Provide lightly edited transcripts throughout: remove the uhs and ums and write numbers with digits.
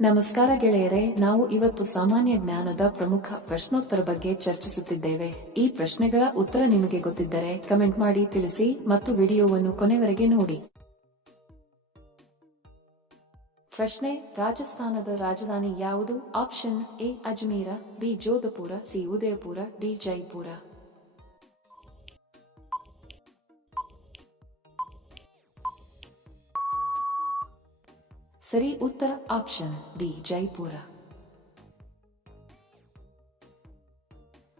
ನಮಸ್ಕಾರ ಗೆಳೆಯರೆ, ನಾವು ಇವತ್ತು ಸಾಮಾನ್ಯ ಜ್ಞಾನದ ಪ್ರಮುಖ ಪ್ರಶ್ನೋತ್ತರ ಬಗ್ಗೆ ಚರ್ಚಿಸುತ್ತಿದ್ದೇವೆ. ಈ ಪ್ರಶ್ನೆಗಳ ಉತ್ತರ ನಿಮಗೆ ಗೊತ್ತಿದ್ದರೆ ಕಮೆಂಟ್ ಮಾಡಿ ತಿಳಿಸಿ ಮತ್ತು ವಿಡಿಯೋವನ್ನು ಕೊನೆವರೆಗೆ ನೋಡಿ. ಪ್ರಶ್ನೆ: ರಾಜಸ್ಥಾನದ ರಾಜಧಾನಿ ಯಾವುದು? Option A Ajmera, B Jodhpur, C Udaipur, D Jaipur. ಸರಿ ಉತ್ತರ ಆಪ್ಷನ್ ಡಿ ಜೈಪುರ.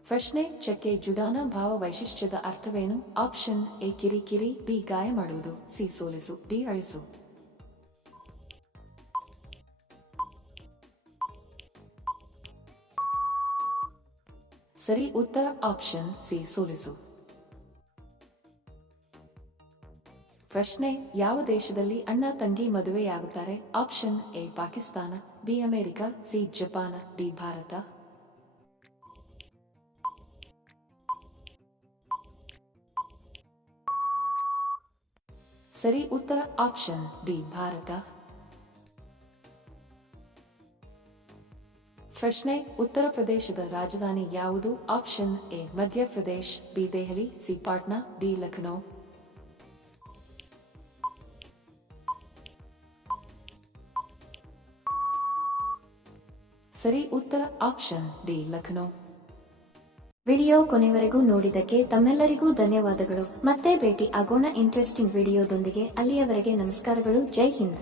ಪ್ರಶ್ನೆ: ಚಕ್ಕೆ ಜುಡಾನ ಭಾವ ವೈಶಿಷ್ಟ್ಯದ ಅರ್ಥವೇನು? ಆಪ್ಷನ್ ಎ ಕಿರಿಕಿರಿ, ಬಿ ಗಾಯ ಮಾಡುವುದು, ಸಿ ಸೋಲಿಸು, ಡಿ ಅಳಿಸು. ಸರಿ ಉತ್ತರ ಆಪ್ಷನ್ ಸಿ ಸೋಲಿಸು. ಪ್ರಶ್ನೆ: ಯಾವ ದೇಶದಲ್ಲಿ ಅಣ್ಣ ತಂಗಿ ಮದುವೆಯಾಗುತ್ತಾರೆ? Option A Pakistan, B America, C Japan, D Bharat. ಸರಿ ಉತ್ತರ ಆಪ್ಷನ್ ಡಿ ಭಾರತ. ಪ್ರಶ್ನೆ: ಉತ್ತರ ಪ್ರದೇಶದ ರಾಜಧಾನಿ ಯಾವುದು? Option A Madhya Pradesh, B Delhi, C Patna, D Lucknow. ಸರಿ ಉತ್ತರ ಆಪ್ಷನ್ ಡಿ ಲಖನೌ. ವಿಡಿಯೋ ಕೊನೆವರೆಗೂ ನೋಡಿದ್ದಕ್ಕೆ ತಮ್ಮೆಲ್ಲರಿಗೂ ಧನ್ಯವಾದಗಳು. ಮತ್ತೆ ಭೇಟಿ ಆಗೋಣ ಇಂಟ್ರೆಸ್ಟಿಂಗ್ ವಿಡಿಯೋದೊಂದಿಗೆ. ಅಲ್ಲಿಯವರೆಗೆ ನಮಸ್ಕಾರಗಳು. ಜೈ ಹಿಂದ್.